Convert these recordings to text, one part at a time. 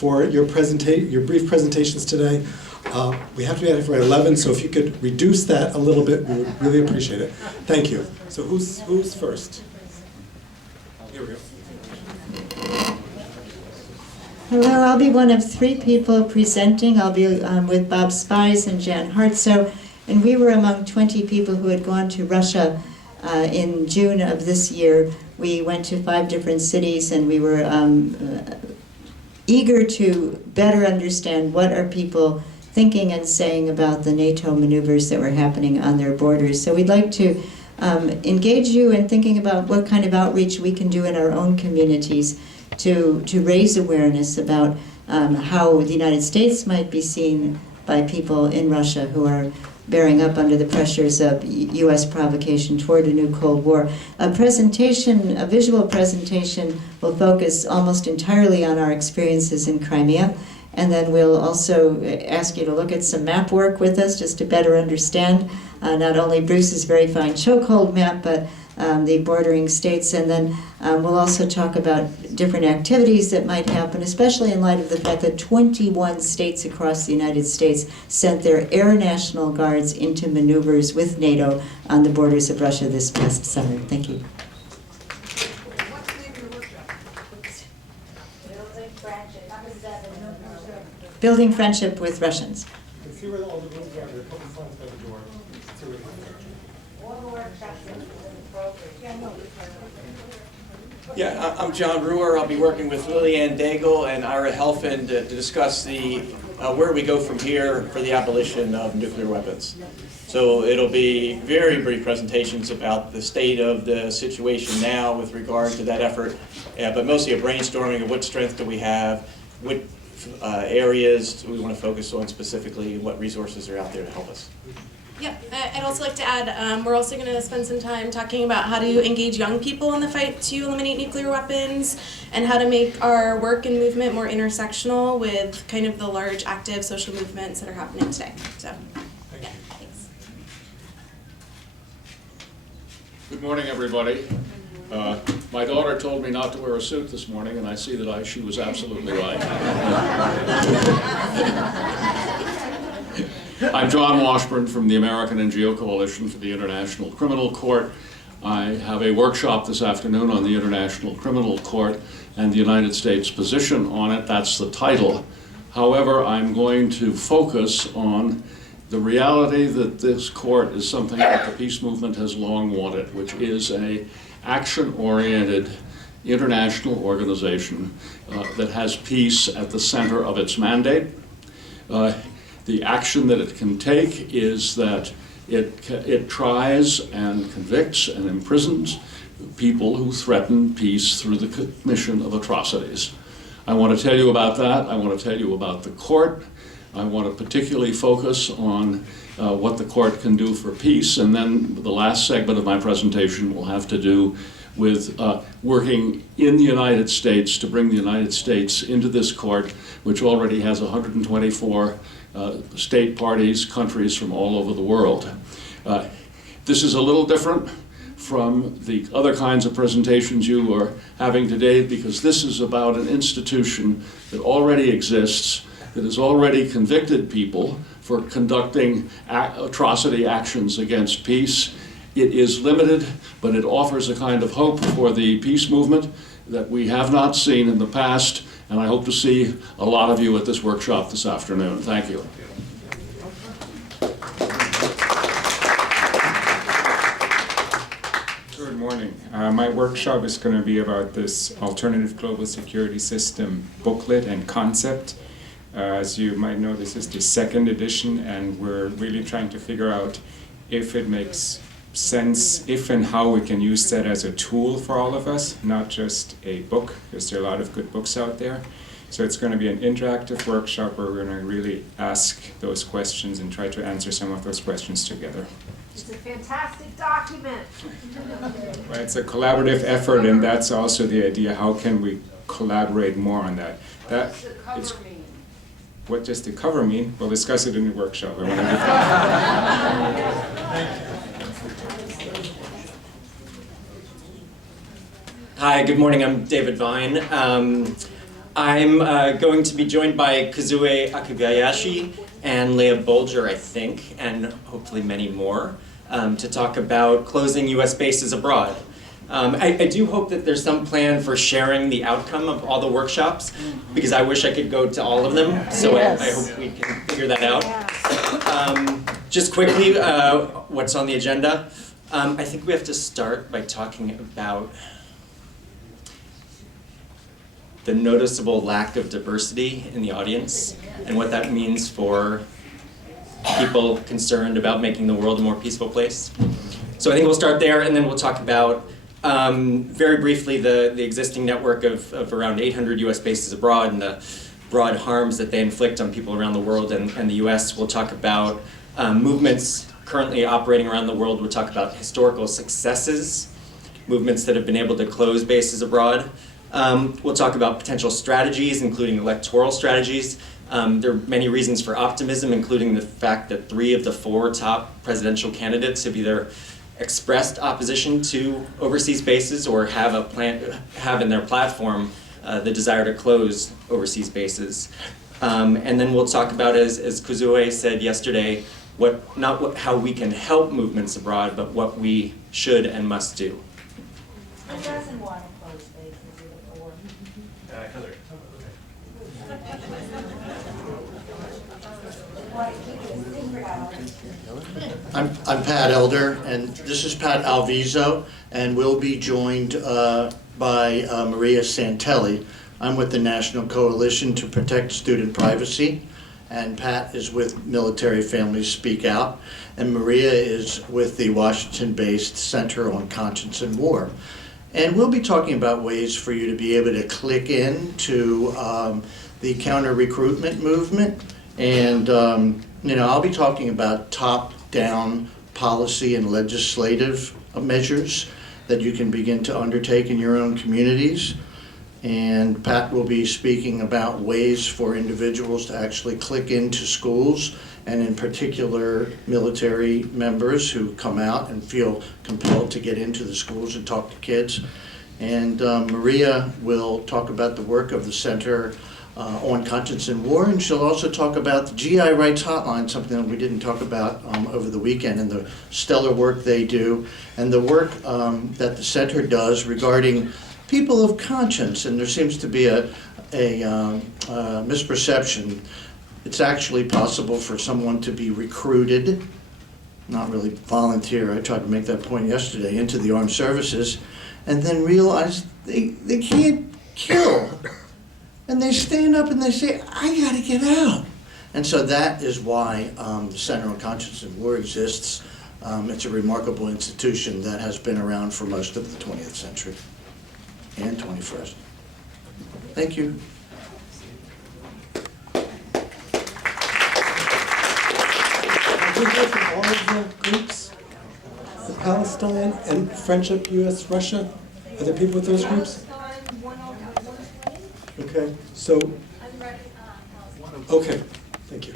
for your brief presentations today. We have to be at it for 11, so if you could reduce that a little bit, we would really appreciate it. Thank you. So who's first? Here we go. Hello, I'll be one of 3 people presenting. I'll be with Bob Spies and Jan Hartsoe, and we were among 20 people who had gone to Russia in June of this year. We went to 5 different cities, and we were eager to better understand what are people thinking and saying about the NATO maneuvers that were happening on their borders. So we'd like to engage you in thinking about what kind of outreach we can do in our own communities to raise awareness about how the United States might be seen by people in Russia who are bearing up under the pressures of U.S. provocation toward a new Cold War. A visual presentation will focus almost entirely on our experiences in Crimea, and then we'll also ask you to look at some map work with us just to better understand not only Bruce's very fine chokehold map, but the bordering states, and then we'll also talk about different activities that might happen, especially in light of the fact that 21 states across the United States sent their Air National Guards into maneuvers with NATO on the borders of Russia this past summer. Thank you. Building friendship with Russians. You can see where all the rooms are. There are a couple signs by the door. Yeah, I'm John Brewer. I'll be working with Lillian Daigle and Ira Helfand to discuss where we go from here for the abolition of nuclear weapons. So it'll be very brief presentations about the state of the situation now with regard to that effort, but mostly a brainstorming of what strength do we have, what areas we want to focus on specifically, and what resources are out there to help us. Yeah, I'd also like to add, we're also going to spend some time talking about how to engage young people in the fight to eliminate nuclear weapons, and how to make our work and movement more intersectional with kind of the large active social movements that are happening today. So, yeah, thanks. Good morning, everybody. My daughter told me not to wear a suit this morning, and I see that she was absolutely right. I'm John Washburn from the American NGO Coalition for the International Criminal Court. I have a workshop this afternoon on the International Criminal Court and the United States position on it. That's the title. However, I'm going to focus on the reality that this court is something that the peace movement has long wanted, which is an action-oriented international organization that has peace at the center of its mandate. The action that it can take is that it tries and convicts and imprisons people who threaten peace through the commission of atrocities. I want to tell you about that. I want to tell you about the court. I want to particularly focus on what the court can do for peace, and then the last segment of my presentation will have to do with working in the United States to bring the United States into this court, which already has 124 state parties, countries from all over the world. This is a little different from the other kinds of presentations you are having today, because this is about an institution that already exists, that has already convicted people for conducting atrocity actions against peace. It is limited, but it offers a kind of hope for the peace movement that we have not seen in the past, and I hope to see a lot of you at this workshop this afternoon. Thank you. Good morning. My workshop is going to be about this Alternative Global Security System booklet and concept. As you might know, this is the second edition, and we're really trying to figure out if it makes sense, if and how we can use that as a tool for all of us, not just a book, because there are a lot of good books out there. So it's going to be an interactive workshop where we're going to really ask those questions and try to answer some of those questions together. It's a fantastic document. Right, it's a collaborative effort, and that's also the idea. How can we collaborate more on that? What's the cover mean? What does the cover mean? We'll discuss it in the workshop. I want to Hi, good morning. I'm David Vine. I'm going to be joined by Kazue Akabayashi and Leah Bolger, I think, and hopefully many more, to talk about closing U.S. bases abroad. I do hope that there's some plan for sharing the outcome of all the workshops, because I wish I could go to all of them, so I hope we can figure that out. Just quickly, what's on the agenda? I think we have to start by talking about the noticeable lack of diversity in the audience and what that means for people concerned about making the world a more peaceful place. So I think we'll start there, and then we'll talk about, very briefly, the existing network of around 800 US bases abroad and the broad harms that they inflict on people around the world and the US. We'll talk about movements currently operating around the world. We'll talk about historical successes, movements that have been able to close bases abroad. We'll talk about potential strategies, including electoral strategies. There are many reasons for optimism, including the fact that 3 of the 4 top presidential candidates have either expressed opposition to overseas bases or have in their platform the desire to close overseas bases. And then we'll talk about, as Kuzue said yesterday, how we can help movements abroad, but what we should and must do. Who doesn't want to close bases before? I'm Pat Elder, and this is Pat Alviso, and we'll be joined by Maria Santelli. I'm with the National Coalition to Protect Student Privacy, and Pat is with Military Families Speak Out, and Maria is with the Washington-based Center on Conscience and War. And we'll be talking about ways for you to be able to click in to the counter-recruitment movement. And I'll be talking about top-down policy and legislative measures that you can begin to undertake in your own communities. And Pat will be speaking about ways for individuals to actually click into schools, and in particular military members who come out and feel compelled to get into the schools and talk to kids. And Maria will talk about the work of the Center on Conscience and War, and she'll also talk about the GI Rights Hotline, something that we didn't talk about over the weekend, and the stellar work they do, and the work that the Center does regarding people of conscience. And there seems to be a misperception. It's actually possible for someone to be recruited, not really volunteer, I tried to make that point yesterday, into the armed services, and then realize they can't kill. And they stand up and they say, I gotta get out. And so that is why the Center on Conscience and War exists. It's a remarkable institution that has been around for most of the 20th century and 21st. Thank you. We hear from all of the groups, the Palestine and Friendship U.S.-Russia. Are there people with those groups? Okay, so, okay, thank you.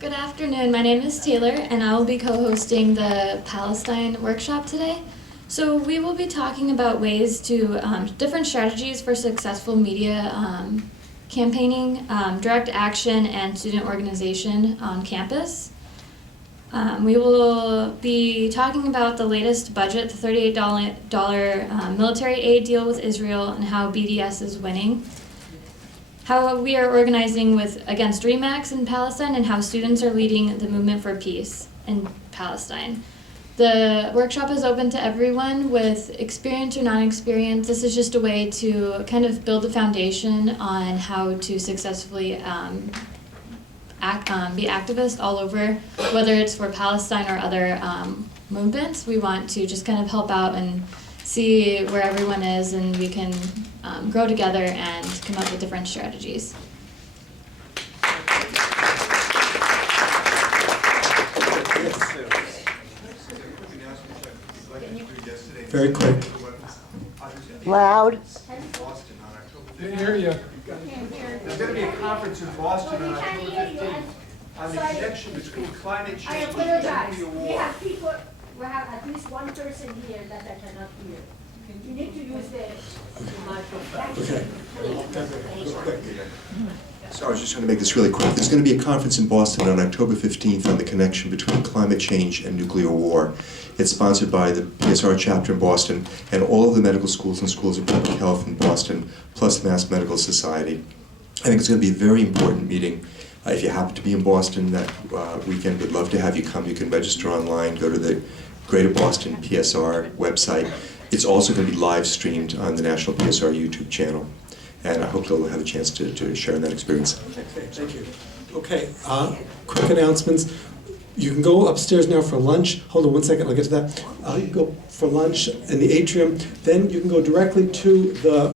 Good afternoon, my name is Taylor and I will be co-hosting the Palestine workshop today. So we will be talking about ways to, different strategies for successful media campaigning, direct action, and student organization on campus. We will be talking about the latest budget, the $38 military aid deal with Israel, and how BDS is winning. How we are organizing against REMAX in Palestine, and how students are leading the movement for peace in Palestine. The workshop is open to everyone with experience or non-experience. This is just a way to kind of build a foundation on how to successfully be activists all over, whether it's for Palestine or other movements. We want to just kind of help out and see where everyone is, and we can grow together and come up with different strategies. Very quick. Loud. Didn't hear you. There's going to be a conference in Boston on October 15th on the connection between climate change I and apologize. nuclear We war. have people, we have at least one person here that I cannot hear. You need to use the microphone. Okay. Real quick. So I was just trying to make this really quick. There's going to be a conference in Boston on October 15th on the connection between climate change and nuclear war. It's sponsored by the PSR chapter in Boston and all of the medical schools and schools of public health in Boston, plus Mass Medical Society. I think it's going to be a very important meeting. If you happen to be in Boston that weekend, we'd love to have you come. You can register online, go to the Greater Boston PSR website. It's also going to be live streamed on the National PSR YouTube channel. And I hope they'll have a chance to share in that experience. Okay, thank you. Okay, quick announcements. You can go upstairs now for lunch. Hold on one second, I'll get to that. You can go for lunch in the atrium. Then you can go directly to the